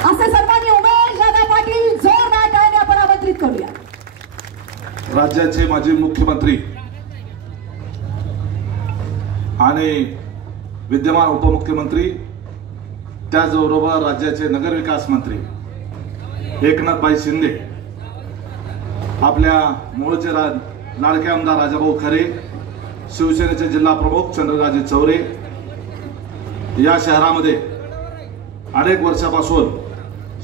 असे सन्माननीय उमेश दादा पाटील जोरदार टाळ्याने आपण आमंत्रित करूया। राज्याचे माजी मुख्यमंत्री आणि विद्यमान उपमुख्यमंत्री त्याचबरोबर राज्याचे नगरविकास मंत्री एकनाथभाई शिंदे, आपल्या मूळचे लाडके आमदार राजाभाऊ खरे, शिवसेनेचे जिल्हा प्रमुख चंद्रराजे चौरे, या शहरामध्ये अनेक वर्षापासून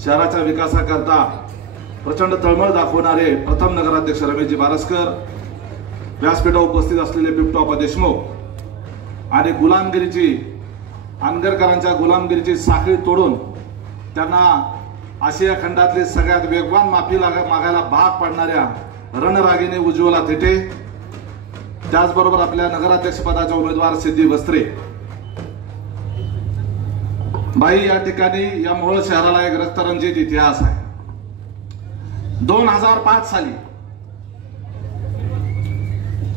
शहराच्या विकासाकरता प्रचंड तळमळ दाखवणारे प्रथम नगराध्यक्ष रमेशजी बारसकर, व्यासपीठावर उपस्थित असलेले बिप्टू देशमुख आणि गुलामगिरीची अनगरकरांच्या गुलामगिरीची साखळी तोडून त्यांना आशिया खंडातले सगळ्यात वेगवान माफी मागायला भाग पाडणाऱ्या रणरागिणी उज्ज्वला थिटे, त्याचबरोबर आपल्या नगराध्यक्ष पदाच्या उमेदवार सिद्धी वस्त्रे बाई, या ठिकाणी या मोहोळ शहराला एक रक्तरंजित इतिहास आहे। 2005 साली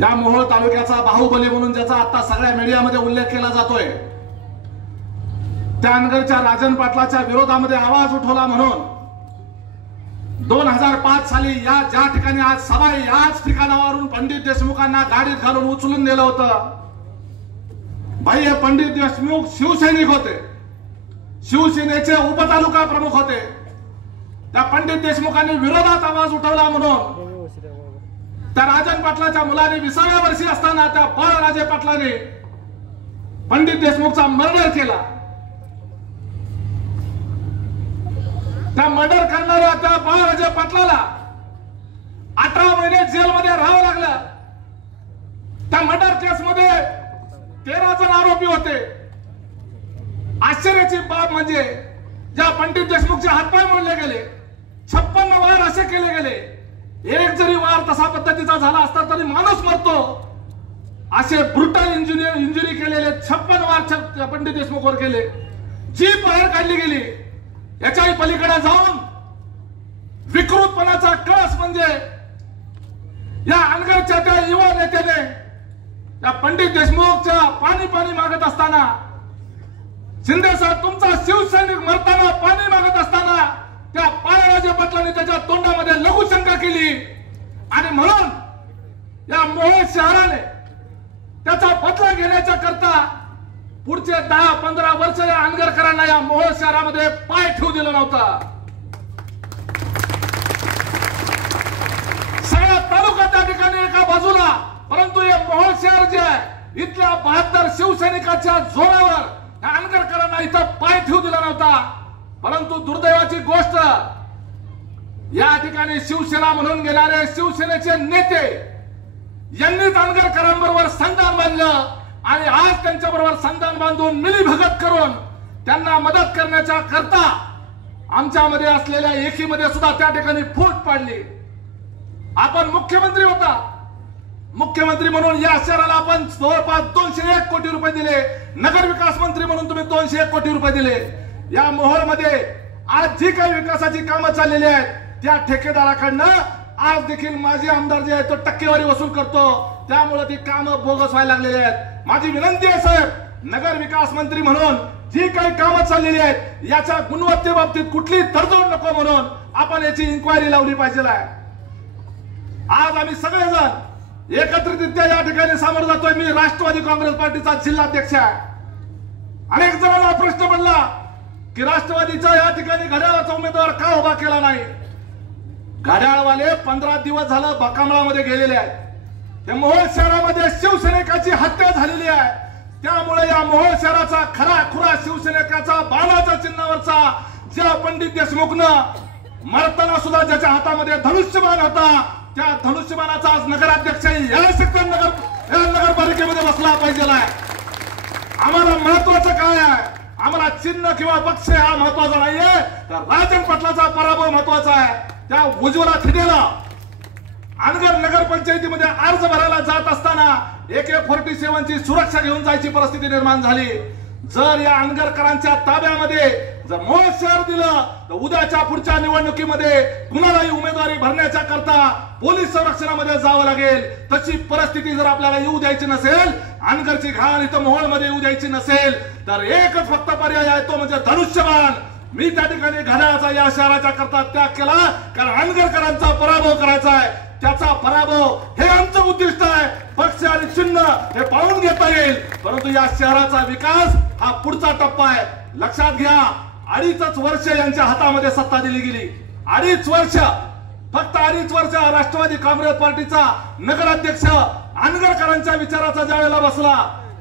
या मोहोळ तालुक्याचा बाहुबली म्हणून ज्याचा आता सगळ्या मीडियामध्ये उल्लेख केला जातोय, त्या अनगरच्या राजन पाटलाच्या विरोधामध्ये आवाज उठवला म्हणून 2005 साली या ज्या ठिकाणी आज सभा आहे, याच ठिकाणावरून पंडित देशमुखांना गाडीत घालून उचलून नेलं होतं। भाई, हे पंडित देशमुख शिवसैनिक होते, शिवसेनेचे उपतालुका प्रमुख होते। त्या पंडित देशमुखांनी विरोधात आवाज उठवला म्हणून त्या राजन पाटलाच्या मुलाने 20व्या वर्षी असताना त्या बळराजे पाटलाने पंडित देशमुखचा मर्डर केला। त्या मर्डर करणाऱ्या त्या बळराजे पाटलाला 18 महिने जेलमध्ये राहावं लागलं। त्या मर्डर केसमध्ये 13 जण आरोपी होते। आश्चर्याची बाब म्हणजे ज्या पंडित देशमुखचे हातपाय मोडले गेले, 56 वार असे केले गेले, एक जरी वार तसा पद्धतीचा झाला असता तरी माणूस मरतो, असे ब्रुटल इंजुरी केलेले 56 वार पंडित देशमुखवर केले। जीभ बाहेर काढली गेली। याच्याही पलीकडे जाऊन विकृतपणाचा कळस म्हणजे या अनगरच्या त्या युवा नेत्याने या पंडित देशमुखच्या पाणी मागत असताना, शिंदे साहेब तुमचा शिवसैनिक मरताना पाणी मागत असताना त्या बळराजे पाटलांनी त्याच्या तोंडामध्ये लघुशंका केली आणि म्हणून या मोहोळ शहराने त्याचा बदला घेण्याच्या करता पुढचे 10-15 वर्ष या अनगरकरांना या मोहोळ शहरामध्ये पाय ठेवू दिलं नव्हतं। सगळा तालुका त्या ठिकाणी एका बाजूला, परंतु हे मोहोळ शहर जे आहे इथल्या 72 शिवसैनिकांच्या जोरावर या अनगरकरांना इथं पाय ठेवू दिला नव्हता। परंतु दुर्दैवाची गोष्ट, या ठिकाणी शिवसेना म्हणून गेणारे शिवसेनेचे नेते यांनीच अनगरकरांबरोबर संधान बांधलं आणि आज त्यांच्याबरोबर संधान बांधून मिलीभगत करून त्यांना मदत करण्याच्या करता आमच्यामध्ये असलेल्या एकीमध्ये सुद्धा त्या ठिकाणी फूट पाडली। आपण मुख्यमंत्री होता, मुख्यमंत्री म्हणून या शहराला आपण जवळपास 201 कोटी रुपये दिले, नगर विकास मंत्री म्हणून तुम्ही 201 कोटी रुपये दिले। या मोहोळमध्ये आज जी काही विकासाची कामं चाललेली आहेत त्या ठेकेदाराकडनं आज देखील माजी आमदार जे आहे तो टक्केवारी वसूल करतो, त्यामुळे ती कामं बोगस व्हायला लागलेली आहेत। माझी विनंती आहे साहेब, नगर विकास मंत्री म्हणून जी काही कामं चाललेली आहेत याच्या गुणवत्तेबाबतीत कुठली तडजोड नको म्हणून आपण याची इन्क्वायरी लावली पाहिजे। आज आम्ही सगळेजण एकत्रितरित्या या ठिकाणी सामोरं जातोय। मी राष्ट्रवादी काँग्रेस पार्टीचा जिल्हाध्यक्ष आहे। अनेक जणांना प्रश्न पडला की राष्ट्रवादीच्या या ठिकाणी घड्याळाचा उमेदवार का उभा केला नाही। घड्याळवाले 15 दिवस झालं बकामळामध्ये गेलेले आहेत। त्या मोहोळ शहरामध्ये शिवसैनिकाची हत्या झालेली आहे, त्यामुळे या मोहोळ शहराचा खरा खुरा शिवसैनिकाचा बाणाच्या चिन्हावरचा ज्या पंडित देशमुखनं मरताना सुद्धा ज्याच्या हातामध्ये धनुष्यबाण होता, त्या धनुष्यबाणाचा आज नगराध्यक्ष या नगरपालिकेमध्ये बसला पाहिजे। आम्हाला महत्वाचं काय आहे, आम्हाला चिन्ह किंवा पक्ष हा महत्वाचा नाहीये, तर राजन पाटलाचा पराभव महत्वाचा आहे। त्या उज्ज्वला थिटेला अनगर नगरपंचायतीमध्ये अर्ज भरायला जात असताना AK-47 ची सुरक्षा घेऊन जायची परिस्थिती निर्माण झाली। जर या अनगरकरांच्या ताब्यामध्ये जर मोहोळ शहर दिलं तर उद्याच्या पुढच्या निवडणुकीमध्ये कुणालाही उमेदवारी भरण्याच्या करता पोलीस संरक्षणामध्ये जावं लागेल। तशी परिस्थिती जर आपल्याला येऊ द्यायची नसेल, अनगरची घाण इथं मोहोळमध्ये येऊ द्यायची नसेल, तर एकच फक्त पर्याय आहे, तो म्हणजे धनुष्यबाण। मी त्या ठिकाणी घड्याळाचा या शहराच्या करता त्याग केला, कारण अनगरकरांचा पराभव करायचा आहे. त्याचा पराभव हे आमचं उद्दिष्ट आहे. पक्ष आणि चिन्ह हे पाहून घेता येईल, परंतु या शहराचा विकास हा पुढचा टप्पा आहे. लक्षात घ्या, 2.5 वर्ष यांच्या हातामध्ये सत्ता दिली गेली. 2.5 वर्ष, फक्त 2.5 वर्ष राष्ट्रवादी काँग्रेस पार्टीचा नगराध्यक्ष अनगरकरांच्या विचाराचा ज्या वेळेला बसला,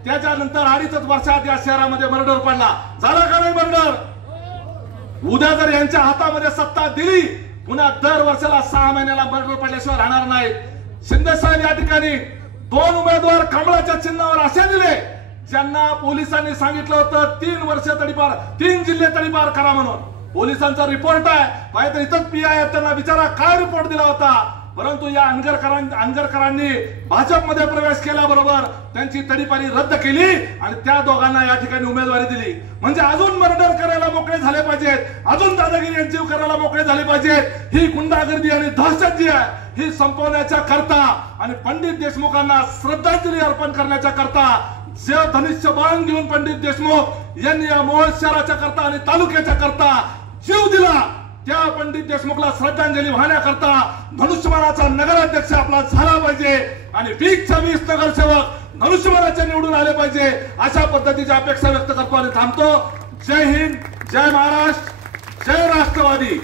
त्याच्यानंतर 2.5 वर्षात या शहरामध्ये मर्डर पडला. झाला का नाही मर्डर? उद्या जर यांच्या हातामध्ये सत्ता दिली, पुन्हा दर वर्षाला 6 महिन्याला मर्डर पडल्याशिवाय राहणार नाही. शिंदे साहेब या ठिकाणी 2 उमेदवार कमळाच्या चिन्हावर असे दिले, ज्यांना पोलिसांनी सांगितलं होतं 3 वर्ष तडीपार, 3 जिल्हे तडीपार करा म्हणून. पोलिसांचा रिपोर्ट आहे, पाहिजे इथंच पीआय त्यांना विचारा काय रिपोर्ट दिला होता. परंतु या अनगरकरांनी भाजपमध्ये प्रवेश केल्याबरोबर त्यांची तडीपारी रद्द केली आणि त्या दोघांना या ठिकाणी उमेदवारी दिली. म्हणजे अजून मर्डर करायला मोकळे झाले पाहिजेत, अजून दादागिरी यांची करायला मोकळे झाले पाहिजेत. ही गुंडागर्दी आणि दहशत जी आहे ही संपवण्याच्या करता आणि पंडित देशमुखांना श्रद्धांजली अर्पण करण्याच्या करता जे धनुष्य बाण घेऊन पंडित देशमुख यांनी या मोहोळ शहराच्या करता आणि तालुक्याच्या करता जीव दिला, त्या पंडित देशमुखला श्रद्धांजली वाहण्याकरता धनुष्यबाणाचा नगराध्यक्ष आपला झाला पाहिजे आणि 20 नगरसेवक धनुष्यबाणाचे निवडून आले पाहिजे, अशा पद्धतीची अपेक्षा व्यक्त करतो आणि थांबतो. जय हिंद, जय महाराष्ट्र, जय राष्ट्रवादी.